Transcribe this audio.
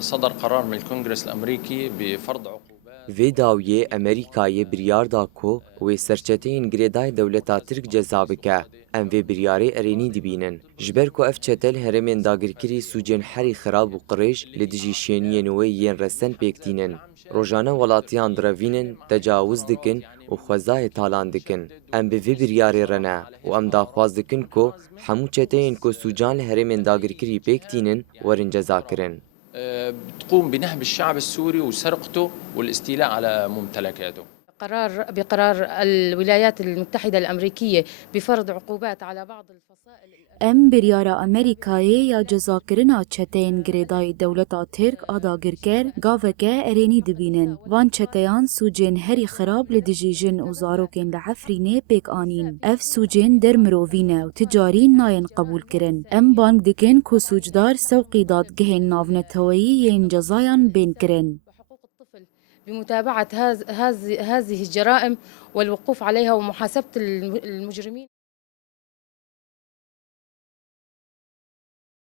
صدر قرار من الكونغرس الأمريكي بفرض عقوبات. Vê dawiyê Amerîkayê biryar da ku wê serçeteyên girêdayê dewleta Tirk ceza bike. Em vê biryarê erênî dibînin. Ji ber ku ev çetel herêmên dagirkerî sûcên herî xirab û qirêj li dijî şeniyên wê yên resen pêktînin. Rojane welatiyan direvînin, tecawuz dikin û xwezayê talan dikin. Em bi vê biryarê re ne û em daxwaz dikin ku hemû çeteyên ku sûcan li herêmên dagirkerî pêktînin werin cezakirin. تقوم بنهب الشعب السوري وسرقته والاستيلاء على ممتلكاته. بقرار الولايات المتحدة الأمريكية بفرض عقوبات على بعض الفصائل. ام بریارا امریکایی یا جزاکرنا چتین گریدای دولتا ترک آداگرکر گاوکه ارینی دبینن. وان چتیان سوجین هری خراب لدیجیجن و زاروکین لعفرینه پیک آنین. اف سوجین در مرووینه و تجارین ناین قبول کرن. ام بانگ دکن کو سوجدار سوقی دادگهین ناونتوایی ین جزایان بین کرن. بمتابعة هذه الجرائم والوقوف عليها ومحاسبة المجرمين.